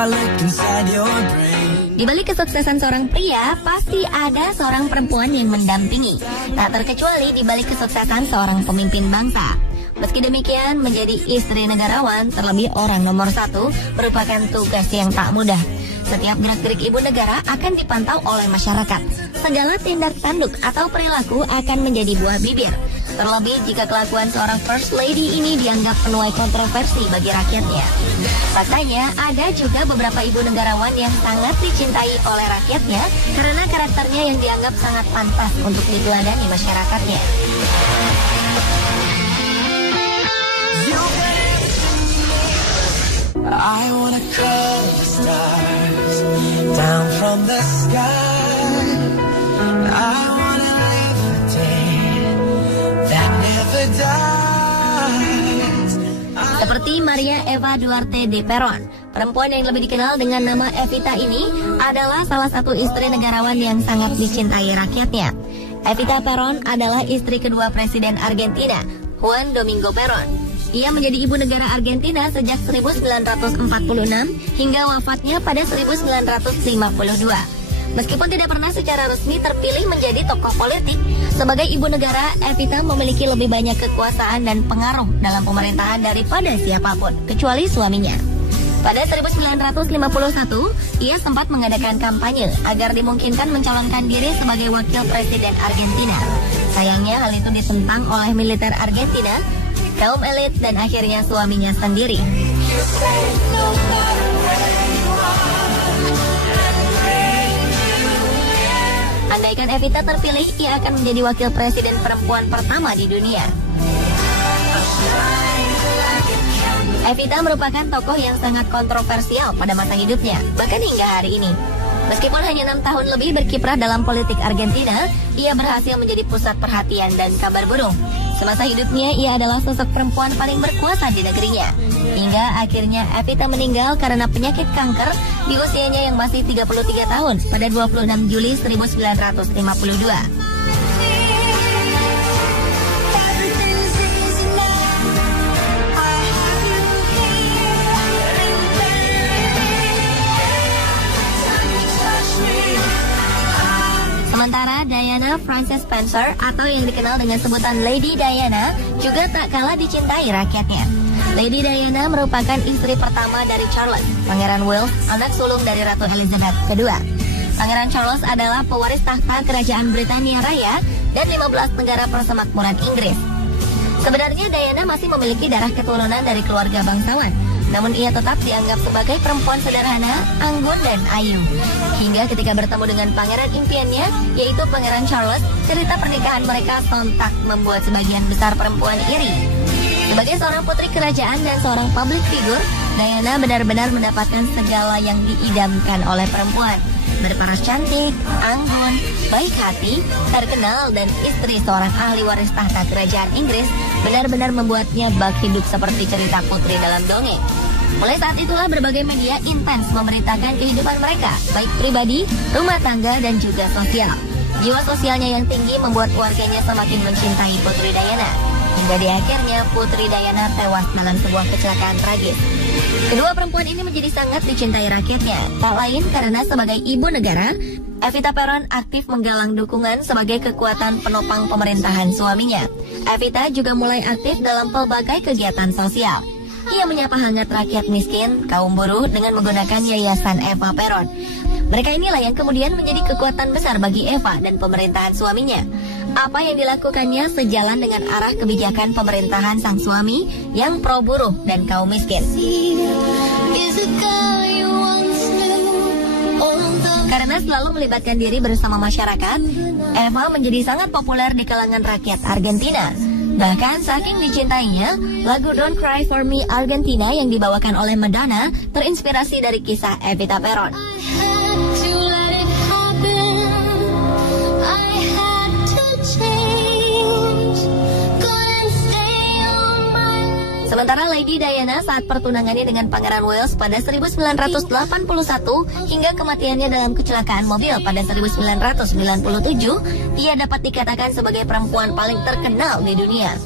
I look inside your brain. Di balik kesuksesan seorang pria, pasti ada seorang perempuan yang mendampingi. Tak terkecuali di balik kesuksesan seorang pemimpin bangsa. Meski demikian, menjadi istri negarawan, terlebih orang nomor 1, merupakan tugas yang tak mudah. Setiap gerak-gerik ibu negara akan dipantau oleh masyarakat. Segala tindak tanduk atau perilaku akan menjadi buah bibir. Terlebih jika kelakuan seorang First Lady ini dianggap menuai kontroversi bagi rakyatnya. Faktanya, ada juga beberapa ibu negarawan yang sangat dicintai oleh rakyatnya karena karakternya yang dianggap sangat pantas untuk diteladani masyarakatnya. I wanna cut the stars down from the sky. I wanna live a day that never dies. Seperti Maria Eva Duarte de Perón, perempuan yang lebih dikenal dengan nama Evita ini adalah salah satu istri negarawan yang sangat dicintai rakyatnya. Evita Perón adalah istri kedua Presiden Argentina, Juan Domingo Perón. Ia menjadi ibu negara Argentina sejak 1946 hingga wafatnya pada 1952. Meskipun tidak pernah secara resmi terpilih menjadi tokoh politik, sebagai ibu negara, Evita memiliki lebih banyak kekuasaan dan pengaruh dalam pemerintahan daripada siapapun, kecuali suaminya. Pada 1951, ia sempat mengadakan kampanye agar dimungkinkan mencalonkan diri sebagai wakil presiden Argentina. Sayangnya hal itu ditentang oleh militer Argentina, kaum elit, dan akhirnya suaminya sendiri. Andaikan Evita terpilih, ia akan menjadi wakil presiden perempuan pertama di dunia. Evita merupakan tokoh yang sangat kontroversial pada masa hidupnya, bahkan hingga hari ini. Meskipun hanya 6 tahun lebih berkiprah dalam politik Argentina, ia berhasil menjadi pusat perhatian dan kabar burung. Semasa hidupnya, ia adalah sosok perempuan paling berkuasa di negerinya. Hingga akhirnya Evita meninggal karena penyakit kanker di usianya yang masih 33 tahun pada 26 Juli 1952. Sementara Diana Frances Spencer atau yang dikenal dengan sebutan Lady Diana juga tak kalah dicintai rakyatnya. Lady Diana merupakan istri pertama dari Charles, Pangeran Wales, anak sulung dari Ratu Elizabeth II. Pangeran Charles adalah pewaris tahta Kerajaan Britania Raya dan 15 negara persemakmuran Inggris. Sebenarnya Diana masih memiliki darah keturunan dari keluarga bangsawan, namun ia tetap dianggap sebagai perempuan sederhana, anggun, dan ayu. Hingga ketika bertemu dengan pangeran impiannya, yaitu Pangeran Charles, cerita pernikahan mereka sontak membuat sebagian besar perempuan iri. Sebagai seorang putri kerajaan dan seorang public figure, Diana benar-benar mendapatkan segala yang diidamkan oleh perempuan. Berparas cantik, anggun, baik hati, terkenal, dan istri seorang ahli waris tahta kerajaan Inggris benar-benar membuatnya bak hidup seperti cerita putri dalam dongeng. Mulai saat itulah berbagai media intens memberitakan kehidupan mereka, baik pribadi, rumah tangga, dan juga sosial. Jiwa sosialnya yang tinggi membuat warganya semakin mencintai Putri Diana. Hingga di akhirnya Putri Diana tewas dalam sebuah kecelakaan tragis. Kedua perempuan ini menjadi sangat dicintai rakyatnya, tak lain karena sebagai ibu negara, Evita Perón aktif menggalang dukungan sebagai kekuatan penopang pemerintahan suaminya. Evita juga mulai aktif dalam pelbagai kegiatan sosial. Ia menyapa hangat rakyat miskin, kaum buruh dengan menggunakan yayasan Eva Perón. Mereka inilah yang kemudian menjadi kekuatan besar bagi Eva dan pemerintahan suaminya. Apa yang dilakukannya sejalan dengan arah kebijakan pemerintahan sang suami yang pro buruh dan kaum miskin. Karena selalu melibatkan diri bersama masyarakat, Eva menjadi sangat populer di kalangan rakyat Argentina. Bahkan saking dicintainya, lagu Don't Cry For Me Argentina yang dibawakan oleh Madonna terinspirasi dari kisah Evita Perón. Sementara Lady Diana saat pertunangannya dengan Pangeran Wales pada 1981 hingga kematiannya dalam kecelakaan mobil pada 1997, ia dapat dikatakan sebagai perempuan paling terkenal di dunia.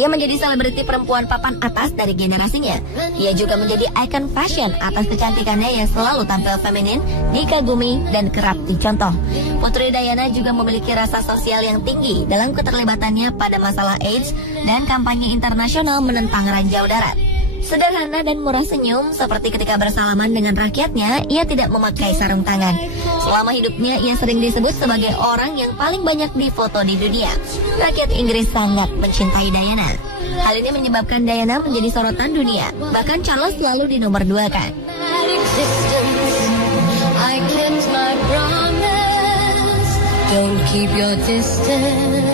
Ia menjadi selebriti perempuan papan atas dari generasinya. Ia juga menjadi ikon fashion atas kecantikannya yang selalu tampil feminin, dikagumi, dan kerap dicontoh. Putri Diana juga memiliki rasa sosial yang tinggi dalam keterlibatannya pada masalah AIDS dan kampanye internasional menentang ranjau darat. Sederhana dan murah senyum, seperti ketika bersalaman dengan rakyatnya, ia tidak memakai sarung tangan. Selama hidupnya, ia sering disebut sebagai orang yang paling banyak difoto di dunia. Rakyat Inggris sangat mencintai Diana. Hal ini menyebabkan Diana menjadi sorotan dunia. Bahkan Charles selalu di nomor 2 kan. Don't keep your distance.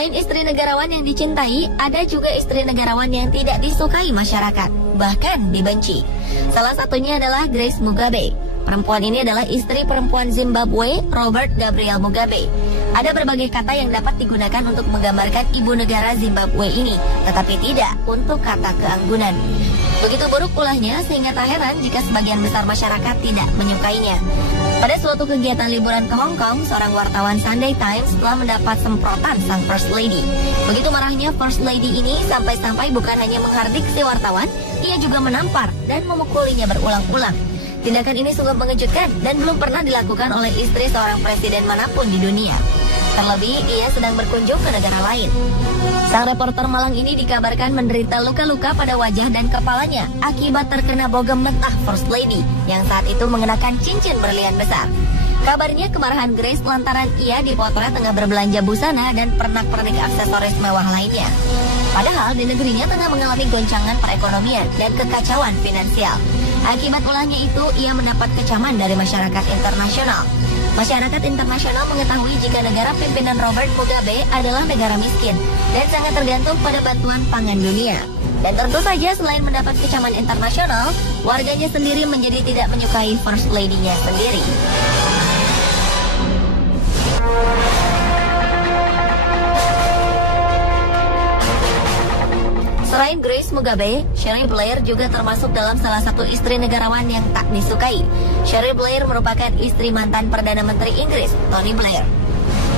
Selain istri negarawan yang dicintai, ada juga istri negarawan yang tidak disukai masyarakat, bahkan dibenci. Salah satunya adalah Grace Mugabe. Perempuan ini adalah istri perempuan Zimbabwe, Robert Gabriel Mugabe. Ada berbagai kata yang dapat digunakan untuk menggambarkan ibu negara Zimbabwe ini, tetapi tidak untuk kata keanggunan. Begitu buruk ulahnya sehingga tak heran jika sebagian besar masyarakat tidak menyukainya. Pada suatu kegiatan liburan ke Hong Kong, seorang wartawan Sunday Times telah mendapat semprotan sang First Lady. Begitu marahnya First Lady ini sampai-sampai bukan hanya menghardik si wartawan, ia juga menampar dan memukulinya berulang-ulang. Tindakan ini sungguh mengejutkan dan belum pernah dilakukan oleh istri seorang presiden manapun di dunia. Terlebih, ia sedang berkunjung ke negara lain. Sang reporter malang ini dikabarkan menderita luka-luka pada wajah dan kepalanya akibat terkena bogem mentah First Lady yang saat itu mengenakan cincin berlian besar. Kabarnya kemarahan Grace lantaran ia dipotret tengah berbelanja busana dan pernak-pernik aksesoris mewah lainnya. Padahal di negerinya tengah mengalami goncangan perekonomian dan kekacauan finansial. Akibat ulahnya itu, ia mendapat kecaman dari masyarakat internasional. Masyarakat internasional mengetahui jika negara pimpinan Robert Mugabe adalah negara miskin dan sangat tergantung pada bantuan pangan dunia. Dan tentu saja selain mendapat kecaman internasional, warganya sendiri menjadi tidak menyukai First Lady-nya sendiri. Selain Grace Mugabe, Cheryl Blair juga termasuk dalam salah satu istri negarawan yang tak disukai. Cheryl Blair merupakan istri mantan Perdana Menteri Inggris, Tony Blair.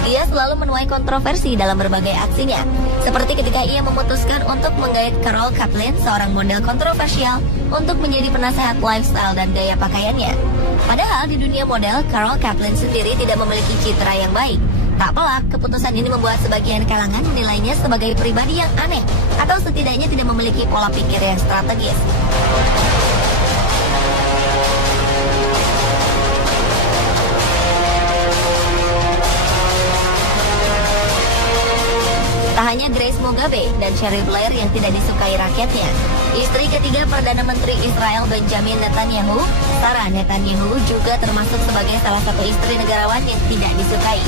Ia selalu menuai kontroversi dalam berbagai aksinya, seperti ketika ia memutuskan untuk menggait Carol Kaplan, seorang model kontroversial, untuk menjadi penasehat lifestyle dan gaya pakaiannya. Padahal di dunia model, Carol Kaplan sendiri tidak memiliki citra yang baik. Tak pelak, keputusan ini membuat sebagian kalangan menilainya sebagai pribadi yang aneh atau setidaknya tidak memiliki pola pikir yang strategis. Tak hanya Grace Mugabe dan Cheryl Blair yang tidak disukai rakyatnya. Istri ketiga Perdana Menteri Israel Benjamin Netanyahu, Sarah Netanyahu, juga termasuk sebagai salah satu istri negarawan yang tidak disukai.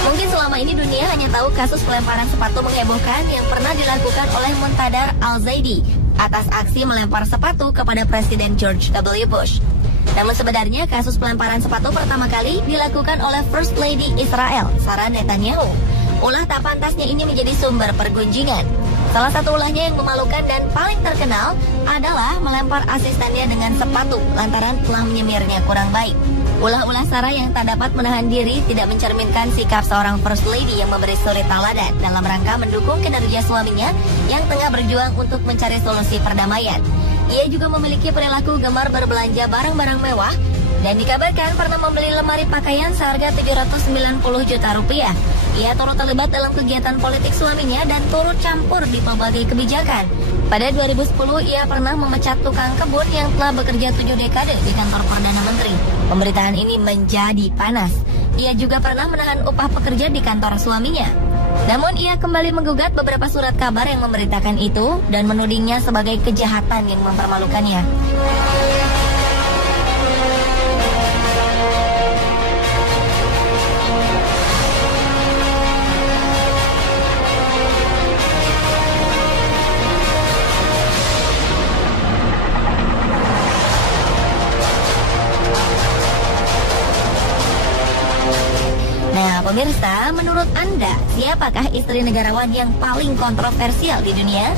Mungkin selama ini dunia hanya tahu kasus pelemparan sepatu menghebohkan yang pernah dilakukan oleh Muntadar Al-Zaidi atas aksi melempar sepatu kepada Presiden George W. Bush. Namun sebenarnya kasus pelemparan sepatu pertama kali dilakukan oleh First Lady Israel, Sarah Netanyahu. Ulah tak pantasnya ini menjadi sumber pergunjingan. Salah satu ulahnya yang memalukan dan paling terkenal adalah melempar asistennya dengan sepatu lantaran telah menyemirnya kurang baik. Ulah-ulah Sarah yang tak dapat menahan diri tidak mencerminkan sikap seorang First Lady yang memberi suri teladan dalam rangka mendukung kinerja suaminya yang tengah berjuang untuk mencari solusi perdamaian. Ia juga memiliki perilaku gemar berbelanja barang-barang mewah dan dikabarkan pernah membeli lemari pakaian seharga 790 juta rupiah. Ia turut terlibat dalam kegiatan politik suaminya dan turut campur di berbagai kebijakan. Pada 2010, ia pernah memecat tukang kebun yang telah bekerja 7 dekade di kantor Perdana Menteri. Pemberitaan ini menjadi panas. Ia juga pernah menahan upah pekerja di kantor suaminya. Namun ia kembali menggugat beberapa surat kabar yang memberitakan itu dan menudingnya sebagai kejahatan yang mempermalukannya. Nah, pemirsa, menurut Anda, siapakah istri negarawan yang paling kontroversial di dunia?